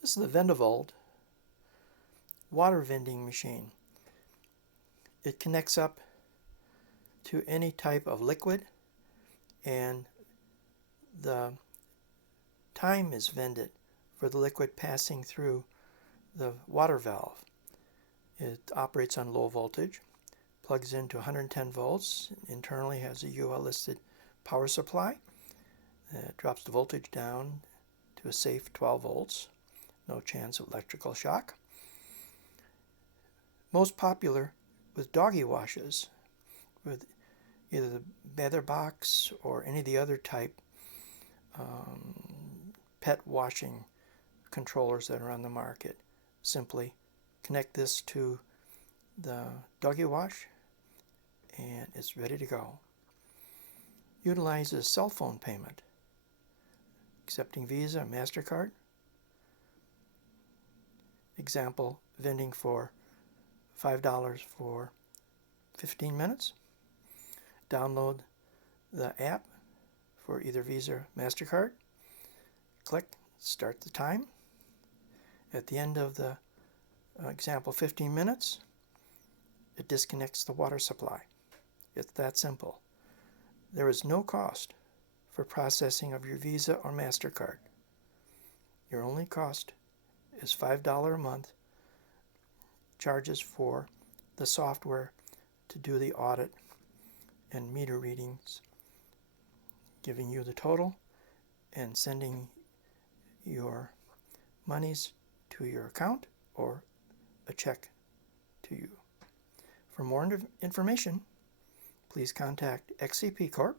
This is the VendaVolt water vending machine. It connects up to any type of liquid, and the time is vended for the liquid passing through the water valve. It operates on low voltage, plugs into 110 volts, internally has a UL listed power supply. It drops the voltage down to a safe 12 volts, no chance of electrical shock. Most popular with doggy washes, with either the Better Box or any of the other type pet washing controllers that are on the market. Simply connect this to the doggy wash and it's ready to go. Utilizes cell phone payment, accepting Visa, MasterCard. Example, vending for $5 for 15 minutes. Download the app for either Visa or MasterCard. Click Start the time. At the end of the example 15 minutes, it disconnects the water supply. It's that simple. There is no cost for processing of your Visa or MasterCard. Your only cost is $5 a month, charges for the software to do the audit and meter readings, giving you the total and sending your monies to your account or a check to you. For more information, please contact XCP Corp.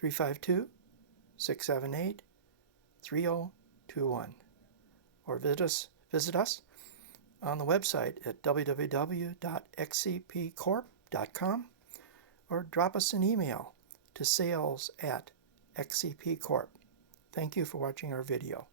352-678-3021 or visit us on the website at www.xcpcorp.com or drop us an email to sales@xcpcorp. Thank you for watching our video.